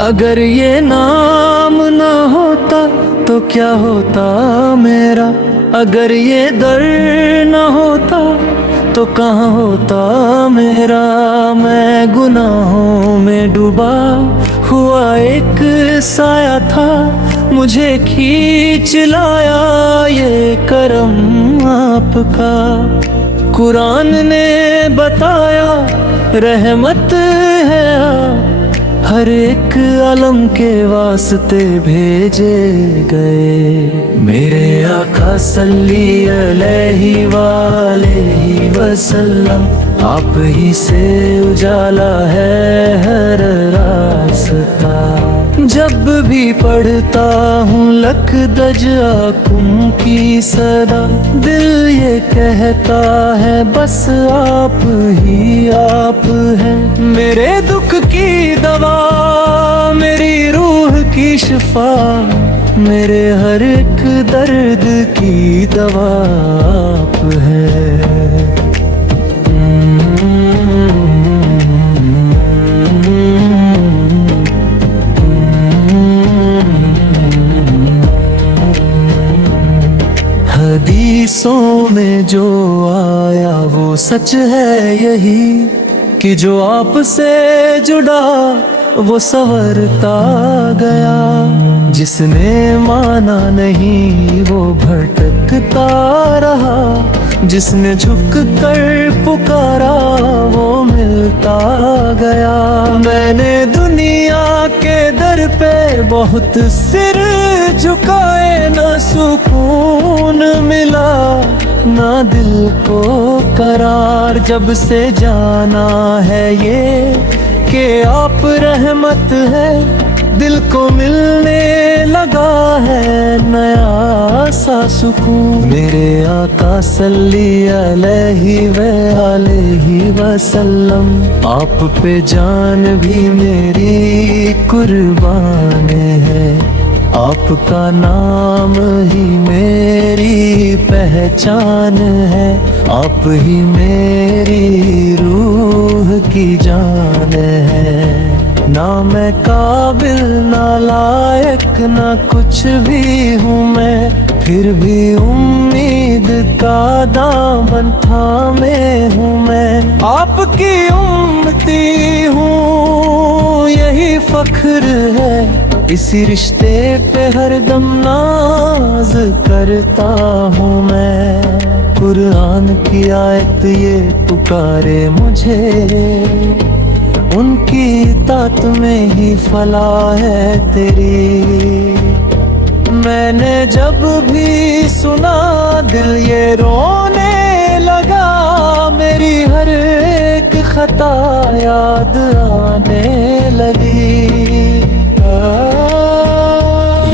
अगर ये नाम ना होता तो क्या होता मेरा, अगर ये दर ना होता तो कहाँ होता मेरा। मैं गुनाहों में डूबा हुआ एक साया था, मुझे खींच लाया ये करम आपका। कुरान ने बताया रहमत है आप, हर एक अलम के वास्ते भेजे गए। मेरे आका सल्ली अलैहि वालैहि वसल्लम, आप ही से उजाला है हर रास्ता। जब भी पढ़ता हूँ लक़द जाकुम की सदा, दिल ये कहता है बस आप ही आप हैं। मेरे दुख की दवा, मेरी रूह की शिफा, मेरे हर एक दर्द की दवा आप है। हदीसों में जो आया वो सच है यही, कि जो आपसे जुड़ा वो संवरता गया। जिसने माना नहीं वो भटकता रहा, जिसने झुक कर पुकारा वो मिलता गया। मैंने दुनिया के दर पे बहुत सिर झुकाए, ना सुकून मिला ना दिल को करार। जब से जाना है ये कि आप रहमत है, दिल को मिलने लगा है नया सा सुकून। मेरे आका सल्ली अलैहि वालैहि वसल्लम, आप पे जान भी मेरी कुर्बान है। आपका नाम ही मेरी पहचान है, आप ही मेरी रूह की जान है। ना मैं काबिल ना लायक ना कुछ भी हूँ मैं, फिर भी उम्मीद का दामन थामे हूँ मैं। आपकी उम्मती हूँ यही फख्र है, इसी रिश्ते पे हरदम नाज करता हूँ मैं। कुरान की आयत ये पुकारे मुझे, उनकी इताअत में ही फलाह है तेरी। मैंने जब भी सुना दिल ये रोने लगा, मेरी हर एक खता याद आने लगी।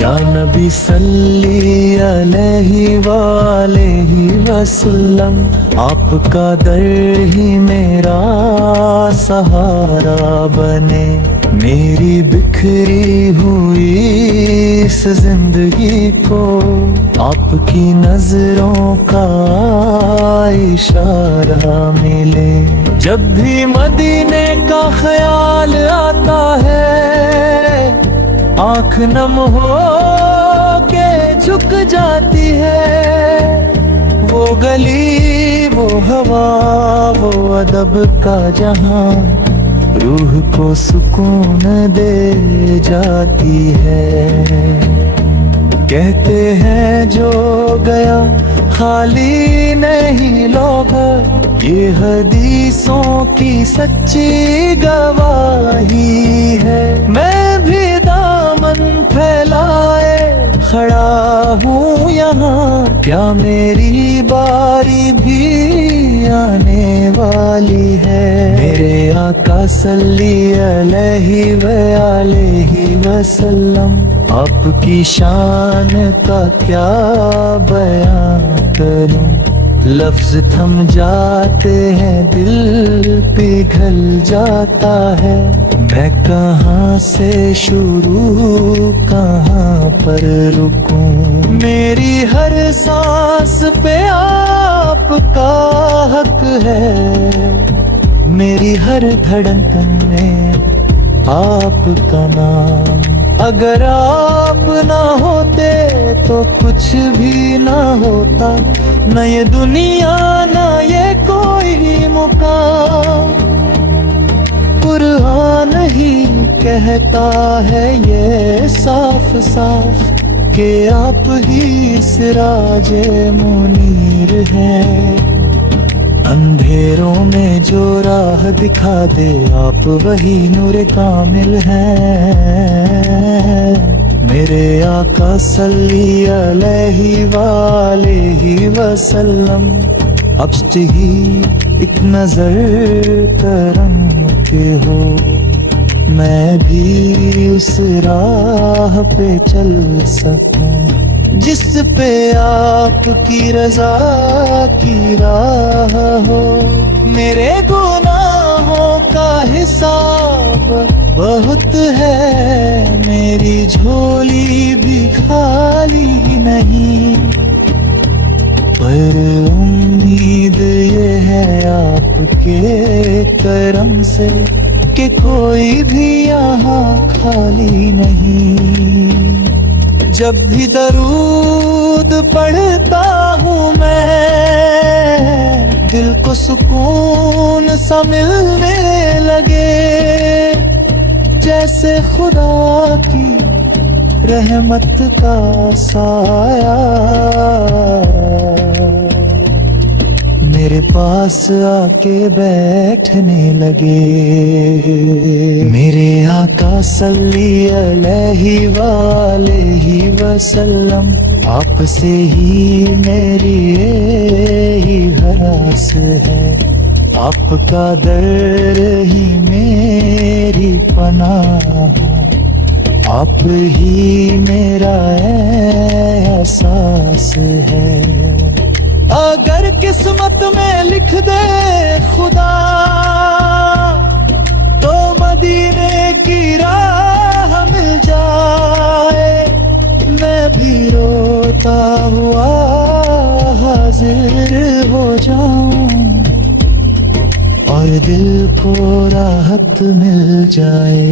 या नबी सल्ली अलैहि वालैहि वसल्लम, आपका दर ही मेरा सहारा बने। मेरी बिखरी हुई इस जिंदगी को आपकी नजरों का इशारा मिले। जब भी मदीने का ख्याल आता है, आँख नम हो के झुक जाती है। वो गली वो हवा वो अदब का जहां, रूह को सुकून दे जाती है। कहते हैं जो गया खाली नहीं लौटा, ये हदीसों की सच्ची गवाही है। मैं भी दामन फैलाए खड़ा हूँ यहाँ, क्या मेरी बारी भी आने वाली है। मेरे आका सल्ली अलैहि वालैहि वसल्लम, आपकी शान का क्या बयां करूं। लफ्ज थम जाते हैं दिल पिघल जाता है, मैं कहाँ से शुरू कहाँ पर रुकूं। मेरी हर सांस पे आपका हक है, मेरी हर धड़कन में आपका नाम। अगर आप ना होते तो कुछ भी ना होता, न ये दुनिया ना ये कोई मुकाम। कुरान ही कहता है ये साफ साफ कि आप ही सिराजे मुनीर हैं। अंधेरों में जो राह दिखा दे आप वही नूर कामिल हैं। मेरे आका सल्ली अलैहि वालेहि वसल्लम। अब ही एक नजर करम के हो, मैं भी उस राह पे चल सकूं जिस पे आपकी रजा की राह हो। मेरे गुनाहों का हिसाब बहुत है, मेरी झोली भी खाली नहीं, पर उम्मीद ये है आपके करम से कि कोई भी यहाँ खाली नहीं। जब भी दरूद पढ़ता हूँ मैं, दिल को सुकून सा मिलने लगे, जैसे खुदा की रहमत का साया मेरे पास आके बैठने लगे। मेरे आका सल्ली अलैहि वालेहि वसल्लम। आपसे ही मेरी यही हरास है, आपका दर ही मेरी पनाह, आप ही मेरा एहसास है। अगर किस्मत में लिख दे खुदा तो मदीने की राह मिल जाए, मैं भी रोता हुआ हाजिर हो जाऊं और दिल को राहत मिल जाए।